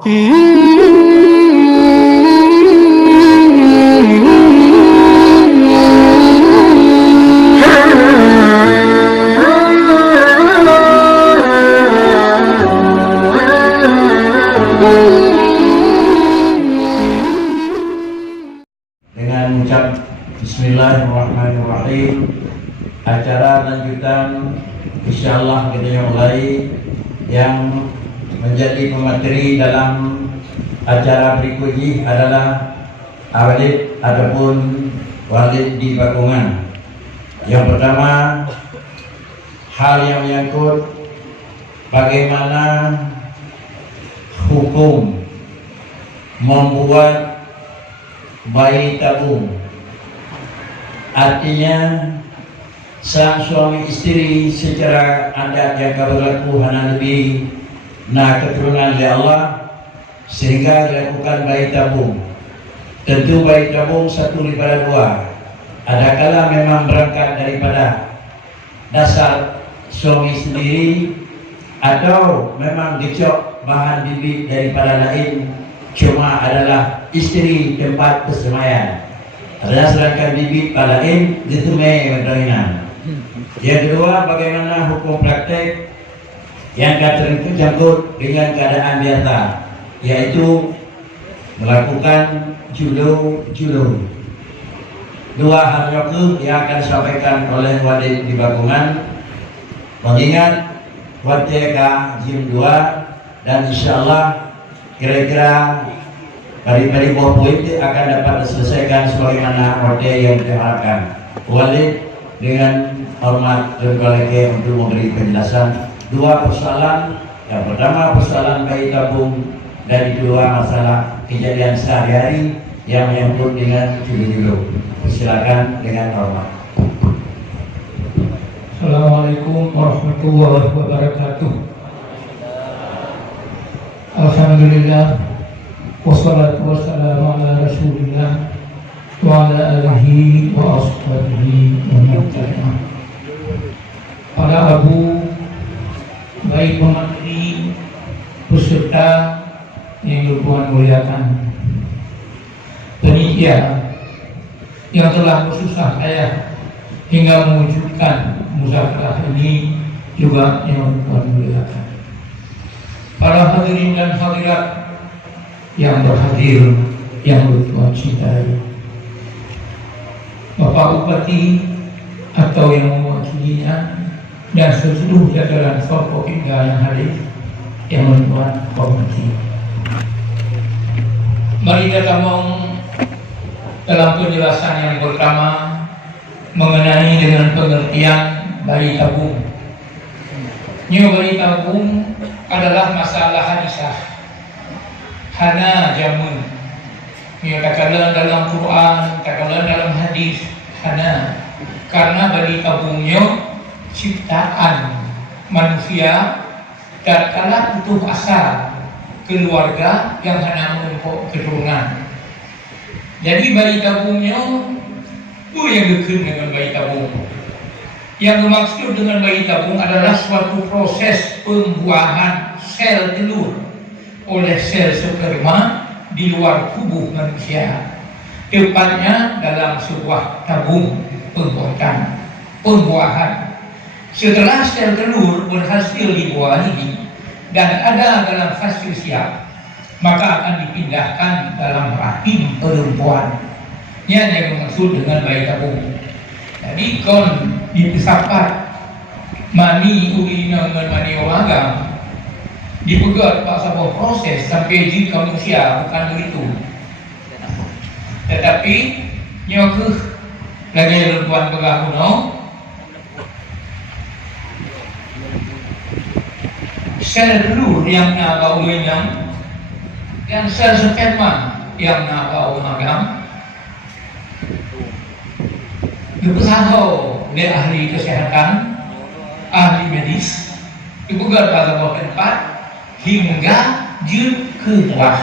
Dengan ucap Bismillahirrahmanirrahim, acara lanjutan insyaallah kita mulai. Yang menjadi pemateri dalam acara berikut ini adalah walid ataupun walid di Bakungan. Yang pertama, hal yang menyangkut bagaimana hukum membuat bayi tabung. Artinya sang suami istri secara adat yang berlaku hanya lebih keturunan oleh Allah sehingga dilakukan bayi tabung. Tentu bayi tabung satu daripada dua. Adakala memang berangkat daripada dasar suami sendiri atau memang dicok bahan bibit daripada lain, cuma adalah istri tempat persemaian. Adalah serangkan bibit pada lain ditemui berdoinan. Yang kedua, bagaimana hukum praktek yang terjangkut dengan keadaan biasa, yaitu melakukan judo. Dua hal itu yang akan disampaikan oleh walid di Bakungan, mengingat wateka jim 2, dan insyaallah kira-kira dari buah poin itu akan dapat diselesaikan sebagaimana model yang diharapkan. Walid dengan hormat dan kolege untuk memberi penjelasan dua persoalan. Yang pertama persoalan bayi tabung, dan kedua masalah kejadian sehari-hari yang menyangkut dengan judo. Silakan dengan hormat. Assalamualaikum warahmatullahi wabarakatuh. Alhamdulillah, wassalatu wassalamu ala rasulillah wa ala alihi wa ashabihi wa man tabi'ah. Para abu, baik pemateri, peserta yang Tuhan muliakan, penitia yang telah bersusah payah hingga mewujudkan muzakarah ini juga yang Tuhan muliakan. Para hadirin dan hadirat yang berhadir, yang Tuhan cintai, Bapak Bupati atau yang mewakilinya, dan seluruh jajaran Forkopimda yang hadir, yang Tuhan hormati. Mari kita ngomong dalam penjelasan yang pertama mengenai dengan pengertian bayi tabung. Bayi tabung adalah masalah hadisah, hana jamun. Katakan dalam Quran, katakan dalam hadis, hana, karena bayi tabungnya ciptaan manusia dan kala putus asa keluarga yang hanya menumpuk keturunan. Jadi bayi tabungnya itu yang dekat dengan bayi tabung. Yang dimaksud dengan bayi tabung adalah suatu proses pembuahan sel telur oleh sel sperma di luar tubuh manusia, tepatnya dalam sebuah tabung pembuahan. Setelah sel telur berhasil dibuah ini dan ada dalam fase siap, maka akan dipindahkan dalam rahim perempuan. Ini yang dimaksud dengan bayi tabung. Jadi kon dipesapat mani urina dengan mani organ dipegat pak sebuah proses sampai di manusia, bukan begitu. Tetapi nyokeh lagi perempuan pegahuno sel telur yang nabau lenyang dan sel sperma yang nabau magam dipersahau oleh ahli kesehatan, ahli medis, dipegat pada bawah tempat hingga je ke bawah.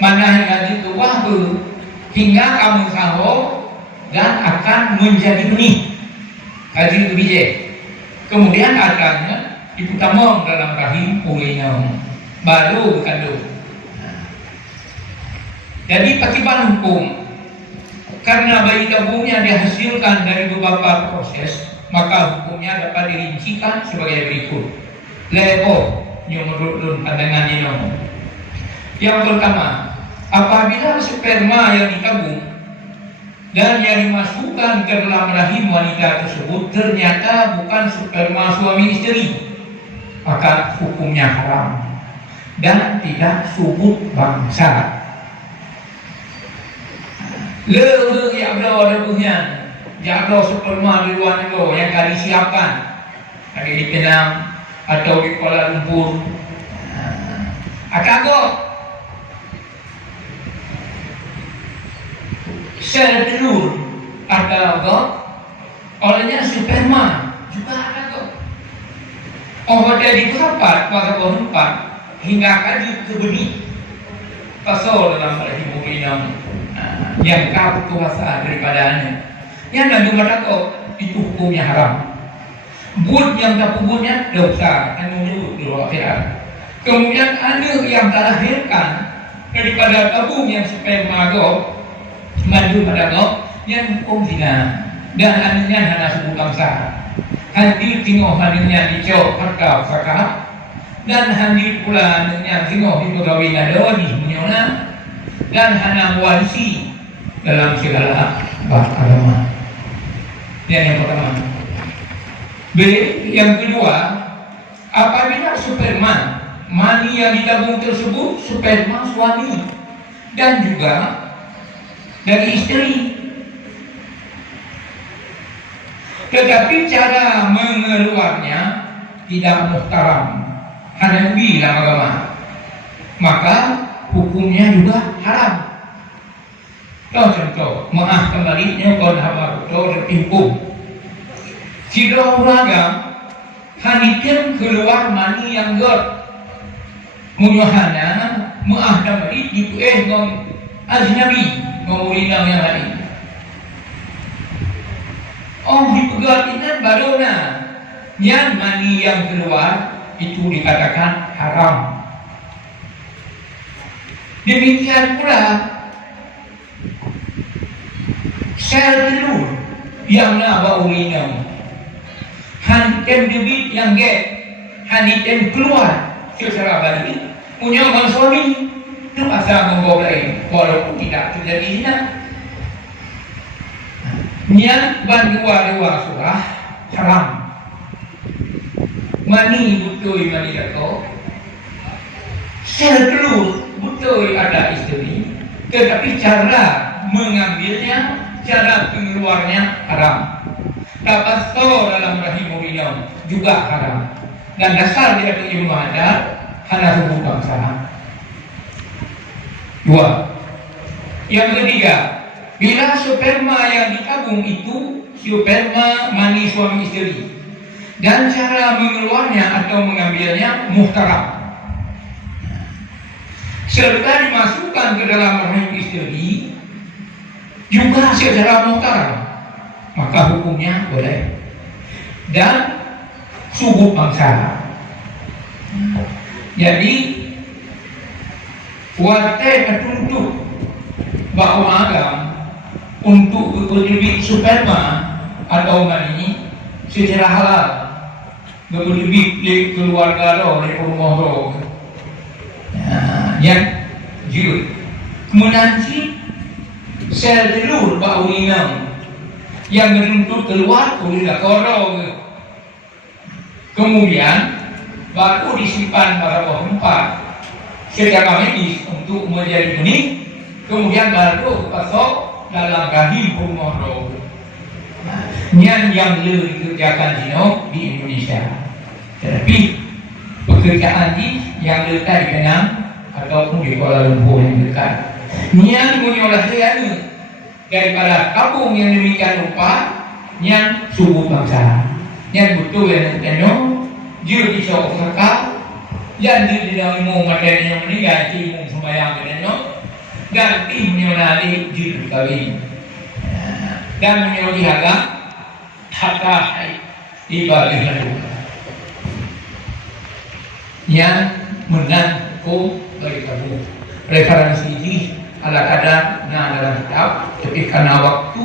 Mana hingga je ke bawah hingga kamu sahau dan akan menjadi benih kaji itu biji. Kemudian akannya diputamong dalam rahim olehnya baru berkandung. Jadi pakiban hukum, karena bayi tabungnya dihasilkan dari beberapa proses, maka hukumnya dapat dirincikan sebagai berikut. Lepo, yang menurut pandangan ini. Yang pertama, apabila sperma yang ditabung dan yang dimasukkan ke dalam rahim wanita tersebut ternyata bukan sperma suami istri, maka hukumnya haram dan tidak subut bangsa. Leher yang ada lebuhnya, yang ada sperma di luar negara yang kali siapkan, ada di Penang atau di Kuala Lumpur. Atau sel telur atau olehnya sperma juga ada. Obat di tempat pada tempat hingga kaji ke benih pasal dalam rahim urinam yang kau kuasa daripadanya. Yang nanti mereka itu hukumnya haram. Buat yang tak punya dosa dan menyebut di akhirat. Kemudian ada yang terlahirkan daripada tabung yang sperma go maju pada go yang hukum zina dan anaknya hanya suku bangsa. Hadir tengok anaknya dicok harta fakah dan hadir pula anaknya tengok di pegawai ada di dunia dan hanya warisi dalam segala agama. Yang pertama. B, yang kedua, apabila sperma mani yang ditabung tersebut sperma suami dan juga dari istri, tetapi cara mengeluarnya tidak muhtaram, hanya bilang agama, maka hukumnya juga haram. Contoh, maaf kembali nyokon habar hukum. Jika uragam hanitin keluar mani yang got munyahana maaf kembali itu ngom ajnabi ngomulina yang lain. Oh dipegat ini baru yang mani yang keluar itu dikatakan haram. Demikian pula sel telur yang naba urinam hanten debit yang haniten keluar secara balik punya orang suami itu asal membawa lain walaupun tidak terjadi zina. Niat bandua surah haram. Mani betul mani jatuh sel telur betul ada istri, tetapi cara mengambilnya, cara mengeluarnya haram. Tabasso dalam rahim urinam juga haram. Dan dasar dia itu ilmu hadar hanya hukum bangsa. Dua. Yang ketiga, bila sperma yang ditabung itu sperma mani suami istri dan cara mengeluarnya atau mengambilnya muhtaram serta dimasukkan ke dalam rahim istri juga secara muhtaram, maka hukumnya boleh dan subut bangsa. Jadi watai tertuntut bahwa agam untuk berlebih sperma atau mani secara halal berlebih di keluarga lo, di rumah lo, yang jujur. Kemudian sel telur bau inam yang menuntut keluar oleh korong, kemudian baru disimpan pada pohon empat secara medis untuk menjadi benih, kemudian baru pasok dalam rahim pemorong. Yang lebih dikerjakan di Indonesia, tetapi pekerjaan ini yang letak di Penang ataupun di Kuala Lumpur yang dekat. Yang menyolah daripada kampung yang demikian rupa yang subuh bangsa yang betul yang tenyo jika bisa okakal yang tidak mau materi yang meninggal timung sembahyang tenyo dan tim menyolali jika kawin dan menyolali harga harta ibadah lalu yang menangkap dari kamu referensi ini ala kadar dalam kitab, tapi karena waktu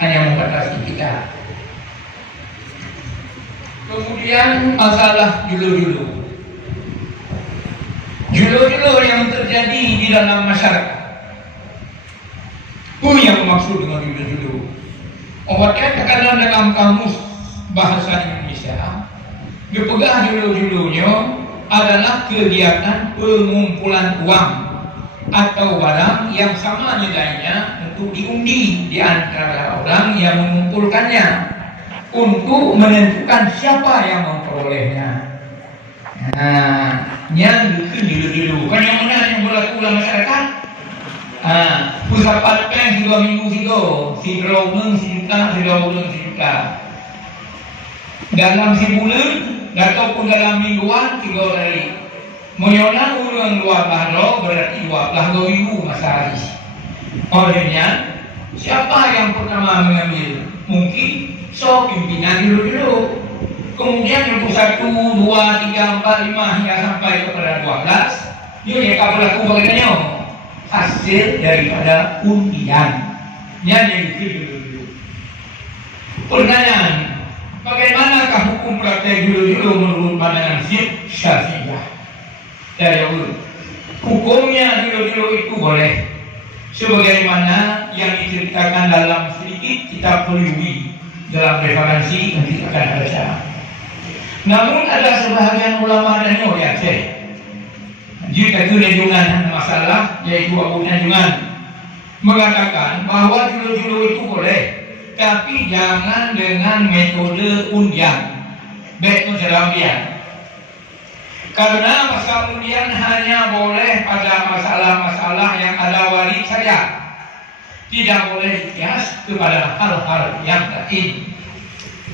hanya membatasi kita. Kemudian masalah julu-julu yang terjadi di dalam masyarakat. Itu yang maksud dengan julu-julu. Obatnya terkadang dalam kamus bahasa Indonesia, dipegang julu-julunya adalah kegiatan pengumpulan uang atau barang yang sama nilainya untuk diundi di antara orang yang mengumpulkannya untuk menentukan siapa yang memperolehnya. Yang dulu kan yang mana yang berlaku dalam masyarakat. Pusat partai 2 minggu si beromong si juta dalam sebulan ataupun dalam mingguan 3 hari. Menyonan ulang 12 berarti 12.000 masa hari. Olehnya siapa yang pertama mengambil? Mungkin pimpinan dulu. Kemudian untuk 1, 2, 3, 4, 5 hingga sampai kepada 12, dia akan berlaku bagaimana? Hasil daripada undian yang dulu. Pertanyaan, bagaimanakah hukum praktek julu-julu menurut pandangan Syafi'iyah? Dari dulu, hukumnya julu-julu itu boleh, sebagaimana yang diceritakan dalam sedikit kitab Peliwi dalam referensi yang kita akan baca. Namun ada sebahagian ulama dan di Aceh, jika junjungan masalah yaitu Abu Najungan mengatakan bahwa julu-julu itu boleh, tapi jangan dengan metode undian, metode lampian. Karena masa undian hanya boleh pada masalah-masalah yang ada wali saja, tidak boleh dikias kepada hal-hal yang lain.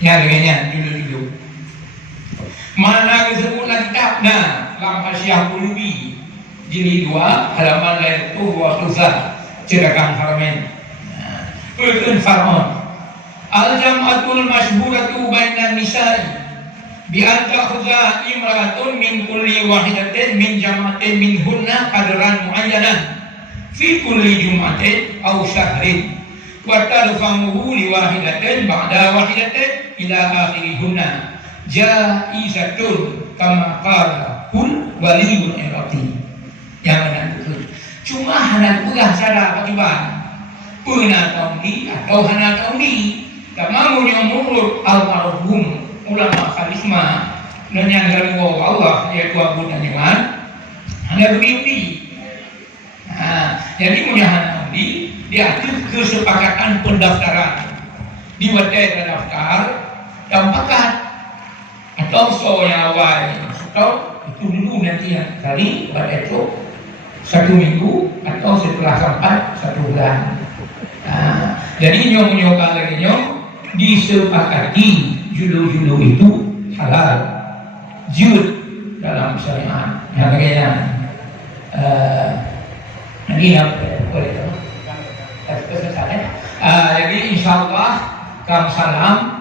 Yang dengannya julu-julu. Mana disebutlah kitabnya dalam Hasyiah Qulubi jilid 2 halaman 21 Cetakan Haramain. Ulun Farman al-jam'atul masyhuratu bainan nisa'i bi an ta'khudha imra'atun min kulli wahidatin min jam'atin minhunna qadran mu'ayyanan fi kulli jum'atin aw syahrin wa tarfa'uhu li wahidatin ba'da wahidatin ila akhirihunna jaizatun kama qala kul waliyul irati. Yang menentukan cuma hana pula cara bagaimana pernah tauni atau hana tauni kama munyamur al-marhum ulama karisma dan yang ganggu Allah yaitu Abu Najman hana beri. Jadi punya hana tauni diatur kesepakatan pendaftaran dibuat daftar dan pakat atau yang awal atau itu dulu nanti yang kali pada itu 1 minggu atau setelah sampai 1 bulan. Jadi nyok-nyok lagi disepakati julu-julu itu halal jud dalam syariat. Yang lainnya ini yang boleh itu. Jadi insyaallah kam salam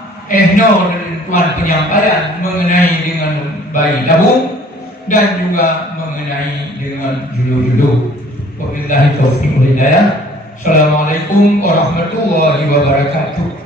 tuan penyampaian mengenai dengan bayi tabung dan juga mengenai dengan julu-julu. Wabillahi taufiq wal hidayah. Assalamualaikum warahmatullahi wabarakatuh.